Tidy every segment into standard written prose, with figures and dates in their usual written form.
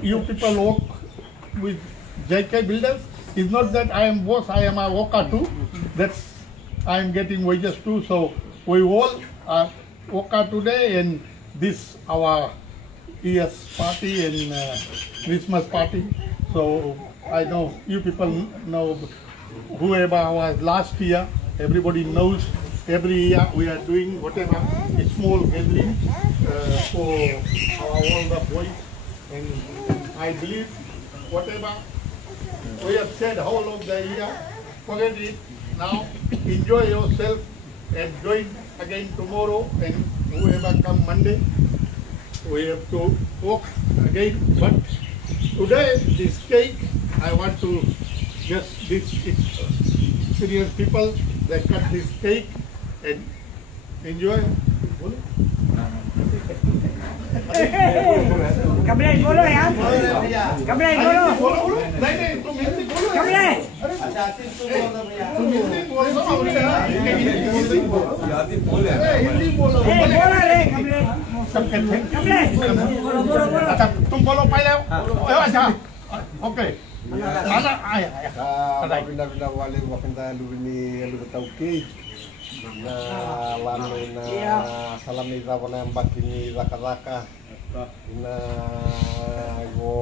you people work with JK Builders. It's not that I am boss, I am a worker too. That's I am getting wages too. So we all are worker today, and this our year's party and Christmas party. So I know you people know whoever was last year. Everybody knows every year we are doing whatever a small gathering for all the boys, and I believe whatever we have said whole of the year, forget it now, enjoy yourself and join again tomorrow, and whoever come Monday, we have to walk again. But today, this cake, I want to just these experienced people, they cut this cake and enjoy. Kamlein बोलो यार Kamlein बोलो नहीं तुम हिंदी बोलो Kamlein अच्छा तुम हिंदी बोलो हिंदी बोलो बोलो रे Kamlein सब कहते हैं Kamlein बोलो अच्छा तुम बोलो पहले अच्छा ओके आना आया Pindah-pindah wali wakinda lubini lubetauki na lanu na salami zawana mbakini zaka-zaka na go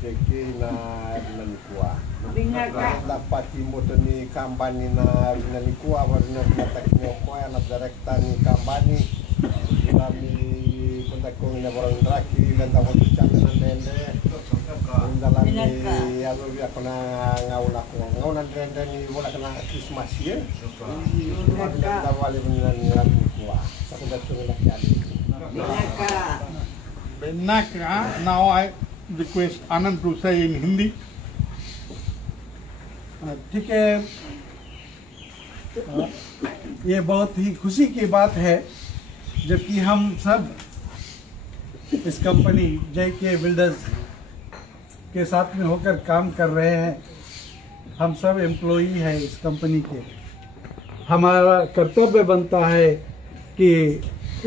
jeki na dinamikua dapat imoto ni kambani na dinamikua warna nataknya koya na direkta ni kambani dinami kontakong na barang draki dan tawag channel na nende dalam ni aku biar kena ngau na nende ni wala kena Christmas ya kita wali beneran kuah aku dah suruh nak jadi Benaka. Now I request Anand to say in Hindi. ठीक है, ये बहुत ही खुशी की बात है जबकि हम सब इस कंपनी JK बिल्डर्स के साथ में होकर काम कर रहे हैं। हम सब एम्प्लॉई हैं इस कंपनी के। हमारा कर्तव्य बनता है कि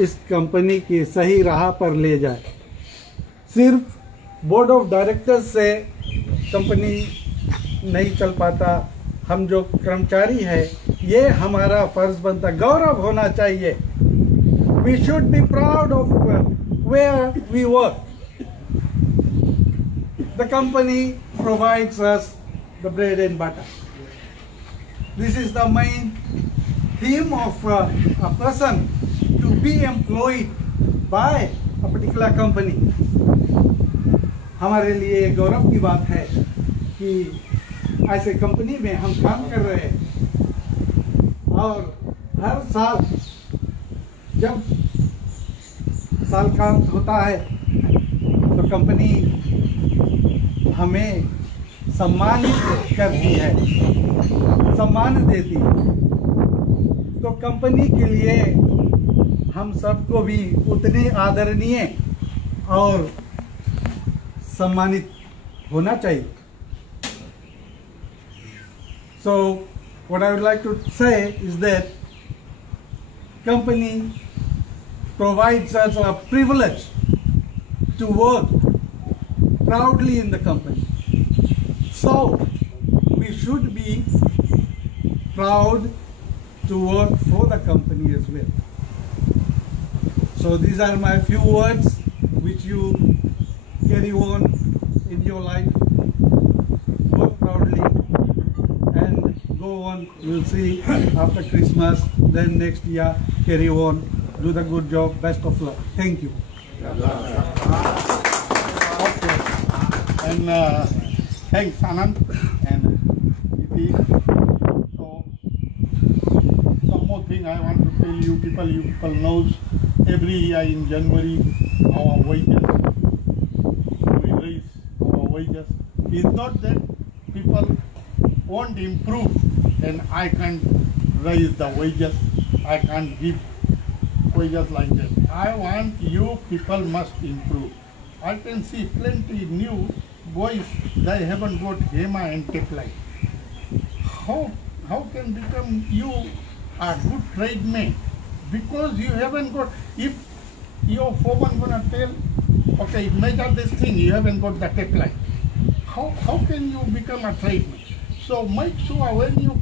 इस कंपनी की सही राह पर ले जाए। सिर्फ बोर्ड ऑफ डायरेक्टर्स से कंपनी नहीं चल पाता। हम जो कर्मचारी है ये हमारा फर्ज बनता, गौरव होना चाहिए। We should be proud of where we work. The company provides us the bread and butter. This is the main theme of a person to be employed by a particular company. हमारे लिए गौरव की बात है कि ऐसे company में हम काम कर रहे हैं और हर साल जब साल का अंत होता है तो कंपनी हमें सम्मानित करती है, सम्मान देती है। तो कंपनी के लिए हम सबको भी उतने आदरणीय और सम्मानित होना चाहिए। So what I would like to say is that company provides us a privilege to work proudly in the company. So we should be proud to work for the company as well. So these are my few words which you carry on in your life. Work proudly and go on. We'll see after Christmas, then next year carry on, do the good job. Best of luck. Thank you. Okay. And thanks Anand and Iti. So some more thing I want to tell you people knows every year in January our wages, we raise our wages. It's not that people won't improve and I can't raise the wages, I can't give wages like that. I want you people must improve. I can see plenty new boys, they haven't got HEMA and TEPLI. How can become you a good tradesman? Because you haven't got, if your foreman gonna tell Okay, measure this thing, you haven't got the tape line. How can you become a tradesman? So make sure when you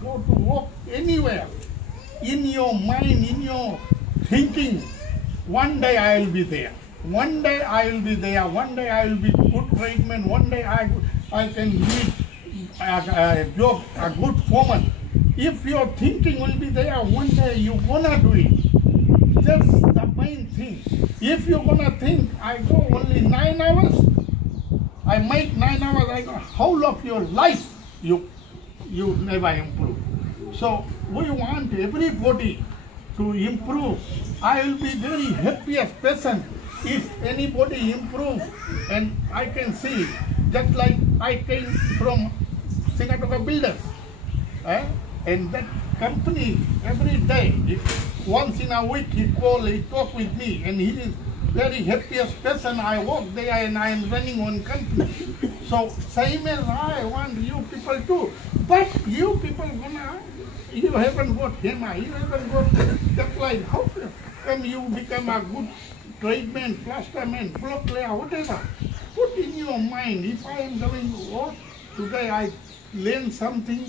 go to work anywhere, in your mind, in your thinking, one day I will be there. One day I will be there. One day I will be good tradesman. One day I can lead a job, a good foreman. If your thinking will be there, one day you're gonna do it. That's the main thing. If you're gonna think, I go only 9 hours, I make 9 hours, I go, whole of your life, you never improve. So we want everybody to improve. I will be very happiest person if anybody improve, and I can see, just like I came from Singatoka Builders, and that company every day, once in a week he talk with me, and he is very happiest person. I work there and I am running one company. So same as I want you people too. But you people you haven't got HEMA, you haven't got that line. How come you become a good tradesman, plasterman, block layer, whatever? Put in your mind, if I am going to work today, I learn something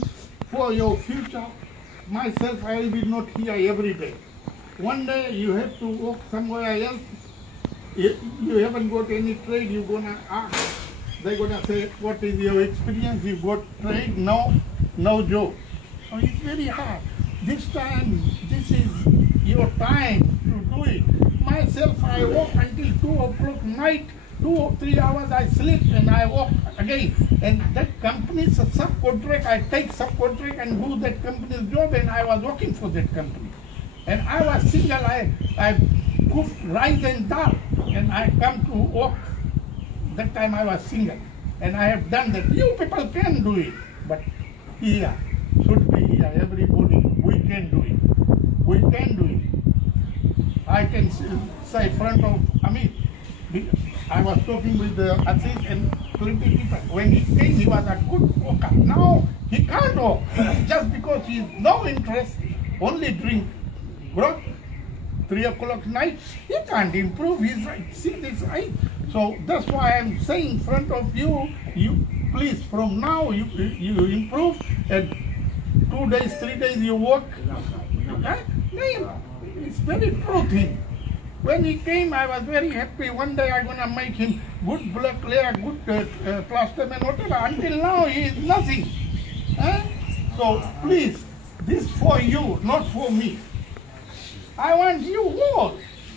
for your future. Myself, I will be not here every day. One day you have to work somewhere else. If you haven't got any trade, you're gonna ask. They're gonna say, what is your experience? You got trade? No job. So it's very hard. This time, this is your time to do it. Myself, I work until 2 o'clock night, 2 or 3 hours I sleep and I work again. And that company's a subcontract, I take subcontract and do that company's job, and I was working for that company. And I was single, I cook rice and dal, and I come to work. That time I was single, and I have done that. You people can do it, but here, should be here, everybody, we can do it. We can do it. I can say front of Amit, I was talking with Aziz and 20 people. When he came, he was a good worker. Now he can't work just because he has no interest, only drink grog, 3 o'clock night. He can't improve his right. See this right? So that's why I'm saying in front of you, please from now you improve, and 2 days, 3 days you work. It's very true thing. When he came, I was very happy. One day I'm gonna make him good black layer, good plasterman, whatever. Until now, he is nothing. So please, this for you, not for me. I want you all.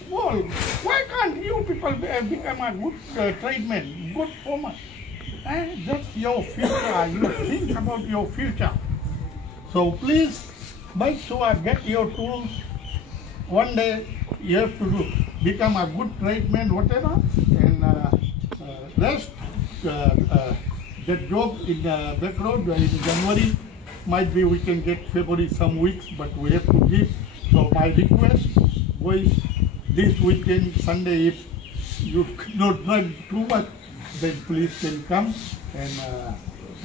Why can't you people become a good tradesman, good foreman? That's your future. You think about your future. So please, make sure get your tools. One day you have to become a good tradesman, whatever, and rest. That job in the back road in January, might be we can get February some weeks, but we have to give. So my request, boys, this weekend, Sunday, if you not run too much, then please can come and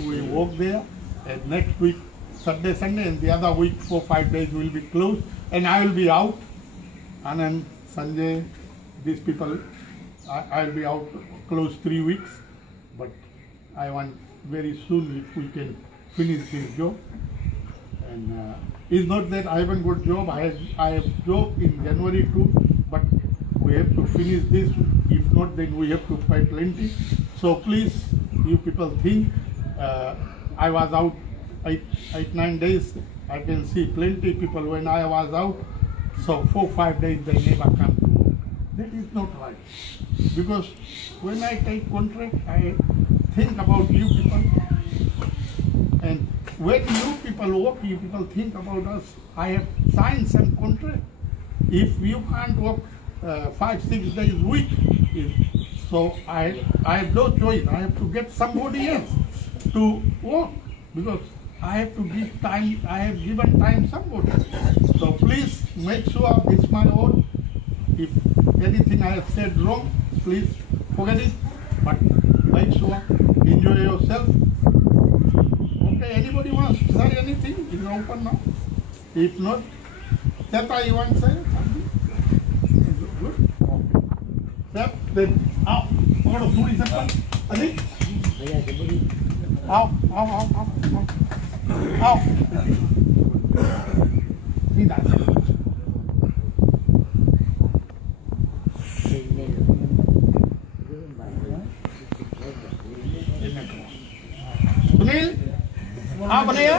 we walk there. And next week, Saturday, Sunday, and the other week, 4 or 5 days will be closed, and I will be out. Anand, Sanjay, these people, I will be out close 3 weeks, but I want very soon if we can finish this job. And it's not that I haven't got job, I have job in January too, but we have to finish this. If not, then we have to pay plenty. So please, you people think, I was out 8-9 days, I can see plenty people when I was out. So 4 or 5 days they never come to work. That is not right. Because when I take contract, I think about you people. And when you people work, you people think about us. I have signed some contract. If you can't work 5-6 days a week, so I have no choice. I have to get somebody else to work, because I have to give time, I have given time somebody. So please make sure it's my own. If anything I have said wrong, please forget it. But make sure, enjoy yourself. Okay, anybody wants to say anything? It's open now. If not, Tata, you want to say something? Good? Okay. then आओ पकड़ो थोड़ी सा अली आओ आओ आओ आओ आओ सीधा सुनील हाँ बनैया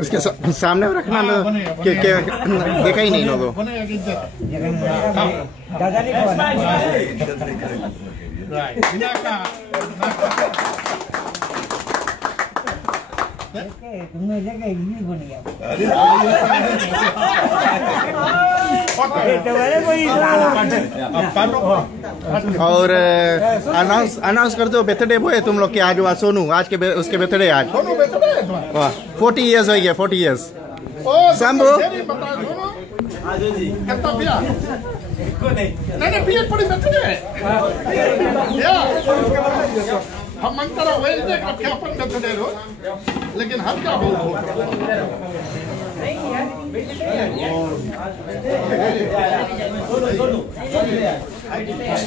उसके सामने रखना लो कि देखा ही नहीं लोगों बनैया की इज्जत दादा ने कहा राइट बिना का तुमने जगह ये बन गया और अनाउंस कर दो बर्थडे बॉय तुम लोग के आज हुआ सोनू आज के उसके बर्थडे आज दोनों बेचते हैं तुम्हारे 40 years हो गया 40 years शंभू कितना पिया नहीं पिया पड़ी बेचते हैं हम मन करो वही देख क्या अपन बेचते रो लेकिन हम क्या बोलो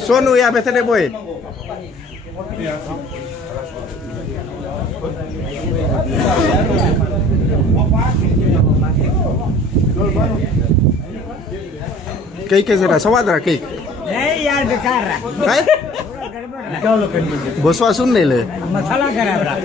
सोनू या बर्थडे बॉय केक कैसे रहा स्वाद रहा केक नहीं यार बेकार रहा बोसवा सुन ले मसाला खराब रहा